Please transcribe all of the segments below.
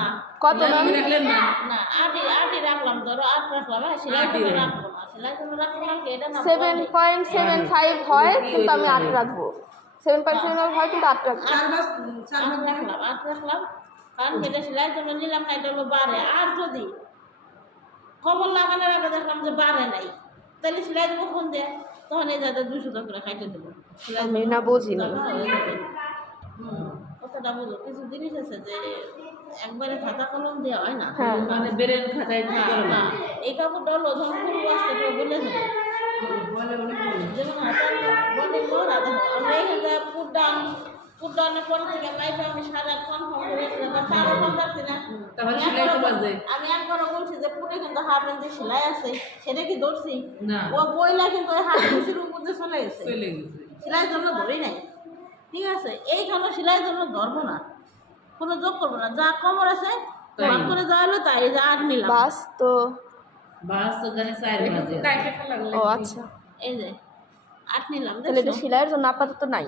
না কত নাম না না আটি রাখলাম, ধরো 8 রাখলাম, সেলাই জন্য রাখবো না, সেলাই জন্য রাখলাম কি এটা না 7.75 হয় কিন্তু আমি 8 রাখবো। 7.75 হয় কিন্তু 8 রাখবো। 8 রাখলাম, কারণ এটা সেলাই জন্য নিলাম না, এটা হলো বাড়ে। আর যদি কমল লাগানোর আগে দেখলাম যে বাড়ে নাই, তাহলে সেলাই দেবো কোন দিয়ে, তখন এই যাতে 200 টাকা করে খাইতে দেবো। আমি না বুঝি না কথাটা বুঝো, কিছু জিনিস আছে যে একবারে খাতা কলম দেওয়া হয় না, হ্যাঁ মানে বেরেন খাতায় কি করে না এই কাপড়টা হলো যখন ফুল আসতে তো বলে যাবে, যেমন হাতার বলে লোড়া দেখো, আমরা এখানে পুটডাউনের পর থেকে লাইফে আমি সারা কনফার্ম করে তারও কম রাখছি না। তারপর সেলাই তো বাজে আমি একবারও বলছি যে পুটে কিন্তু হাফ ইঞ্চি সেলাই আছে, সেটা কি ধরছি না ও বইলা কিন্তু ওই হাফ ইঞ্চির উপর দিয়ে চলে গেছে, চলে গেছে সেলাই জন্য ধরি নাই। ঠিক আছে, এইখানে সেলাই জন্য ধরবো না, কোনো যোগ করবো না, যা কমর আছে ভাগ করে দেওয়া হলো তাই, এই যে 8 নিলাম, বাস তো বাস ওখানে 4 বাজে ও আচ্ছা, এই যে 8 নিলাম, তাহলে এটা দেখছো সেলাইয়ের জন্য আপাতত নাই।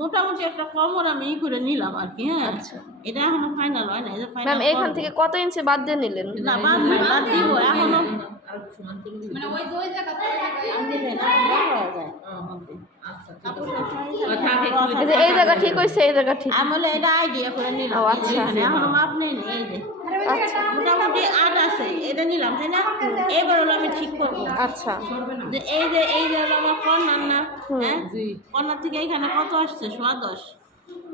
মোটামুটি একটা কমর আমি ই করে নিলাম আর কি। হ্যাঁ আচ্ছা এটা এখনো ফাইনাল হয় না, এই যে ম্যাম ফাইনাল এখান থেকে কত ইঞ্চি বাদ দিয়ে নিলেন? না বাদ নাই, বাদ দিব এখনো, আর সমান করে দিবি। মানে ওই জায়গাতে আমি দিবেন এখন বড় হয়ে যায়। আচ্ছা ঠিক কাপড় আছে সবসময় থাকে এই যে এই জায়গা ঠিক হইছে, এই জায়গা ঠিক। আমি বলে এটা আইডিয়া করে নিলাম, ও আচ্ছা। এখানে এখনো মাপ নেই নি, এই যে আচ্ছা মোটামুটি 8 আছে, এটা নিলাম তাই না, এবার হলো আমি ঠিক করবো আচ্ছা যে এই যে হলো আমার কর্নার না, হ্যাঁ জি কর্নার থেকে এখানে কত আসছে, 10.5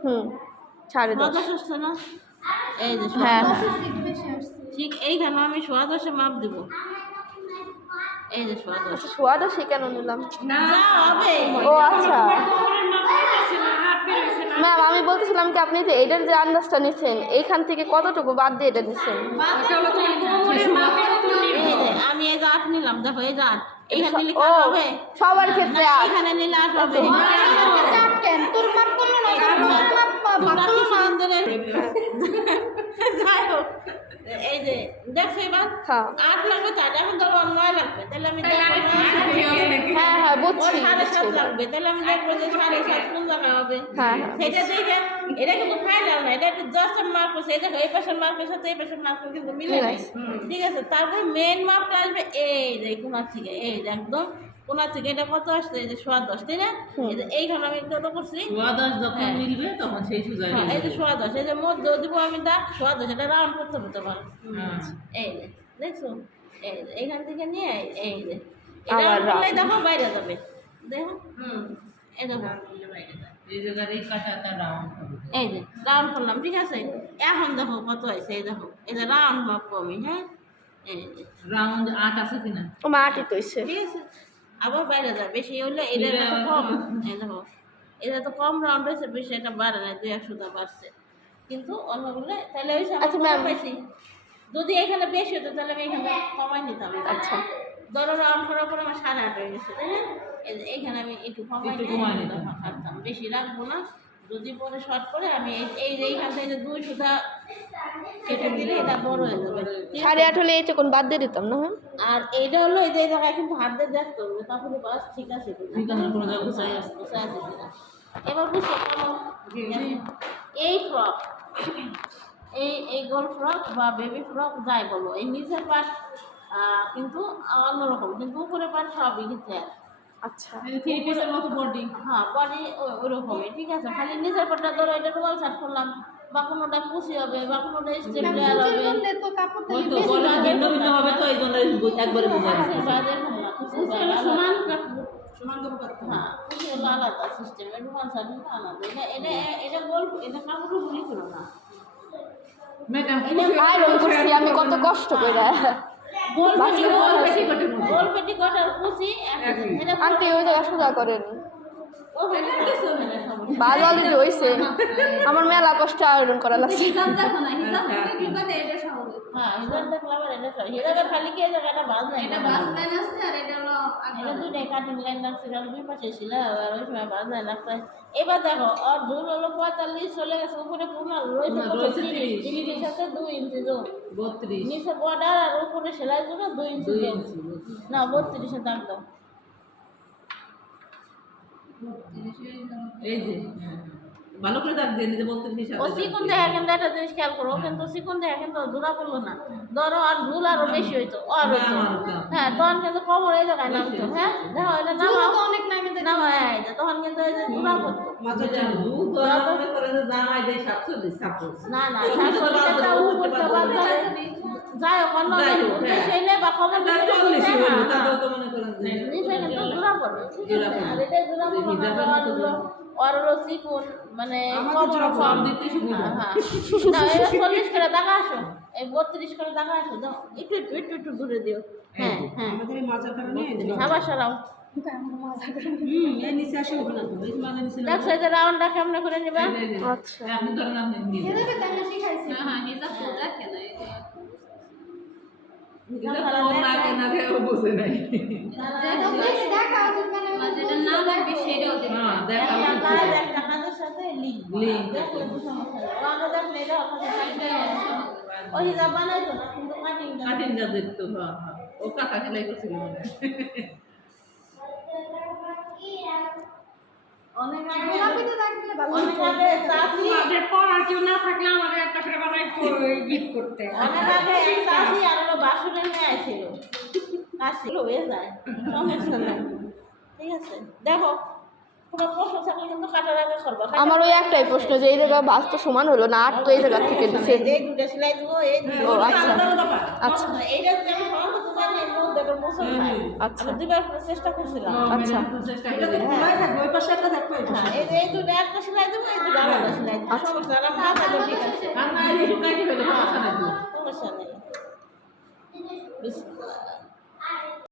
হুম 10.5 আসছে না, এই যে হ্যাঁ 10.5 ঠিক এইখানে আমি 10.5 মাপ দিব, এই যে 10.5 সোয়াদা সে কেন নিলাম? যা হবে ও আচ্ছা ম্যাম আমি বলতেছিলাম কি আপনি যে এটার যে আন্দাজটা নিচ্ছেন এইখান থেকে কতটুকু বাদ দিয়ে এটা নিচ্ছেন? এই যে আমি এই যে 8 নিলাম, দেখো এই যে 8 এইখানে নিলে ও কাট হবে, সবার ক্ষেত্রে না, 8। এখানে নিলে 8 হবে, তোর মাপ করলো না, তোমরা কিছুদিন ধরে যাই হোক, এই যে দেখছো এবার হ্যাঁ 8 লাগবে, তাই এখন ধরো 9 লাগবে, তাহলে আমি দেখবো হ্যাঁ হ্যাঁ ওর বুঝছি 7.5 লাগবে, তাহলে আমি দেখবো যে 7.5 কোন জায়গায় হবে, হ্যাঁ হ্যাঁ সেটা দেখে এটা কিন্তু ফাইনাল না, এটা একটু জাস্ট মার্ক করছে, এই দেখো এই পাশের মার্কের সাথে এই পাশের মার্ক কিন্তু মিলে নাই, ঠিক আছে। তারপর মেন মাপটা আসবে এই যে কোণা থেকে, এই যে একদম কোণা থেকে, এটা কত আসছে, এই যে 10.5 তাই না, এই যে এইখানে আমি কত করছি, ওয়াদাস যখন মিলবে তখন সেই সুযোগ হ্যাঁ, এই যে 10.5, এই যে মধ্যে দিব আমি দাগ 10.5, এটা রাউন্ড করতে হতে পারে, এই যে দেখছো, এই যে এইখান থেকে নিয়ে এই যে এটা আবার করলে দেখো বাইরে যাবে, দেখো এই দেখো এই জায়গার এই কাটাটা রাউন্ড হবে এই যে রাউন্ড করলাম, ঠিক আছে। এখন দেখো কত হয়েছে, এই দেখো এই যে রাউন্ড মাপবো আমি, হ্যাঁ এই যে রাউন্ড 8 আছে কিনা ও মাটি তো হইছে। ঠিক আছে, আবার বাইরে যায়, বেশি হলে এটা তো কম, এই দেখো এটা তো কম রাউন্ড হয়েছে, বেশি এটা বাড়ে না, 200 বাড়ছে, কিন্তু অন্যগুলো তাহলে হয়েছে আচ্ছা, ম্যাম। পাইছি, যদি এখানে বেশি হতো তাহলে আমি এখানে কমাই নিতাম, আচ্ছা ধরো রাউন্ড করার পর আমার 8.5 হয়ে গেছে, তাই না, এই যে এইখানে আমি একটু কমাই নিতাম। রাখতাম, বেশি রাখবো না, যদি পরে শর্ট করে আমি এই যে এইখান থেকে 2 সুতা কেটে দিলে এটা বড় হয়ে যাবে, ঠিক আছে? 8.5 হলে এইটুকুন বাদ দিয়ে দিতাম না ম্যাম? আর এইটা হলো এই যে জায়গায় কিন্তু হাত দিয়ে দেখতে হবে তাহলে বাস ঠিক আছে কিনা, ঠিকানা কোনো জায়গায় বুঝাই আছে কিনা। এবার বুঝছো এই ফ্রক, এই গোল ফ্রক বা বেবি ফ্রক যাই বলো, এই নিচের পাশ কিন্তু অন্যরকম, কিন্তু উপরের পাশ সবই কিন্তু এক। আচ্ছা 3 পিসের মতো বডি হ্যাঁ বডি ওইরকমই, ঠিক আছে। খালি নিচের পাটটা ধরো এটা রুমাল সাট করলাম, বা কোনোটা কুচি হবে, বা কোনোটা স্টেপ দেওয়া হবে, তো কাপড় ওই তো বলে ভিন্ন ভিন্ন হবে তো এই জন্য একবারে বোঝা কুচি যাচ্ছে বা দেখুন না, কুচি বা সমান সমান করে করতে হ্যাঁ কুচি হলো আলাদা সিস্টেম, রুমাল সাট হলো আলাদা, এটা গোল, এটা কাপড় ঘুরি করো না, ম্যাডাম আয়রন করছি আমি কত কষ্ট করে। গোল বাস্কেট পেটিকোট আর কুচি এটা আন্টি ওই জায়গা সোজা করেন, ও ভালো অলরেডি হয়েছে, আমার মেলা কষ্ট আয়রন করা লাগছে। হিসাব দেখো না, হিসাব দেখলে বাদে এটা স্বাভাবিক। হ্যাঁ হিসাব দেখলাম, আর এটা হিসাবের খালি কি এই জায়গাটা বাদ নাই, এটা বাস লাইন আছে আর এটা হলো এটা দুইটাই কাটিং লাইন লাগছে, কারণ দুই পাশে ছিল, আর ওই সময় বাদ নাই লাগছে। এবার দেখো আর ঝুল হলো 45 চলে গেছে, উপরে পুনার রয়েছে 30 সাথে 2 ইঞ্চি জোর, 32 নিচে বর্ডার আর উপরে সেলাই জন্য 2 ইঞ্চি 2 জোর, ইঞ্চি না 32 এর দাগ দাও, এই যে ভালো করে দাগ দিয়ে নিতে বলতে ও চিকন দেখা কিন্তু একটা জিনিস খেয়াল করো ও কিন্তু চিকন দেখা কিন্তু জোড়া পড়লো না ধরো আর ভুল আরো বেশি হইতো আর হইতো হ্যাঁ তখন কিন্তু কবর এই জায়গায় নামতো হ্যাঁ দেখো এটা নামাও তো অনেক নামে নামা এই যে তখন কিন্তু এই যে জোড়া পড়তো জামাই দেয় 47 সাপোজ না না শাশুড়িটা উপর বাদ যাই হোক অন্য সেই নেই বা খবর তার 40 হলো তাও তো মনে করেন যে নিচে কিন্তু জোড়া পড়বে ঠিক আছে আর এটা জোড়া পড়বে আর হলো চিকন মানে কবর সব দিতে শুরু হ্যাঁ না এই 40 করে টাকা আসো এই 32 করে টাকা আসো দাও একটু একটু একটু একটু ঘুরে দিও হ্যাঁ হ্যাঁ আমাদের এই মাজার কারণে আবার সরাও এই নিচে আসে হবে না তো এই মাঝে নিচে দেখো এই যে রাউন্ডটা কেমন করে নেবে আচ্ছা আপনি ধরেন আপনি নিয়ে যান। এটাকে তাহলে শিখাইছি হ্যাঁ হিসাব তো দেখে না এটা কোন নাকে নাকে ও বুঝে নাই দেখা উচিত মানে যেটা না লাগবে সেটাও দেবে হ্যাঁ দেখা একটা কাজের সাথে লিঙ্ক লিঙ্ক দেখো একটু সমস্যা নেই আগে দেখলে এটা ওই হিসাব বানাইতো না কিন্তু কাটিং যা দেখতো হ্যাঁ হ্যাঁ ও কাকা খেলাই করছিল মনে হয়। অনেক আগে গোলাপিতে দাগ দিলে ভালো অনেক আগে চাষি আমাদের পড়ার কেউ না থাকলে আমাদের একটা করে বানাইতো গিফট করতে অনেক আগে চাষি আর হলো বাসুরের মেয়ে ছিল কাশি হয়ে যায় সমস্যা নাই ঠিক আছে দেখো কোনো প্রশ্ন থাকলে কিন্তু কাটার আগে করবা আমার ওই একটাই প্রশ্ন যে এই জায়গা বাস তো সমান হলো না আর তো এই জায়গা থেকে দিছে এই দুটো সেলাই দেবো এই ও আচ্ছা আচ্ছা এইটা যদি আমি সমান করতে পারি এই মুখ দেখো মোশন নাই আচ্ছা আমি দুবার করে চেষ্টা করছিলাম আচ্ছা। চেষ্টা করে দেখি। ওই পাশে একটা থাকবে হ্যাঁ এই দুটো একটা সেলাই দেবো এই দুটো আলাদা সেলাই দেবো সমস্যা না মাথা ঠিক আছে আর না এই কাটি ফেলে সমস্যা নাই তো। সমস্যা নেই বিসমিল্লাহ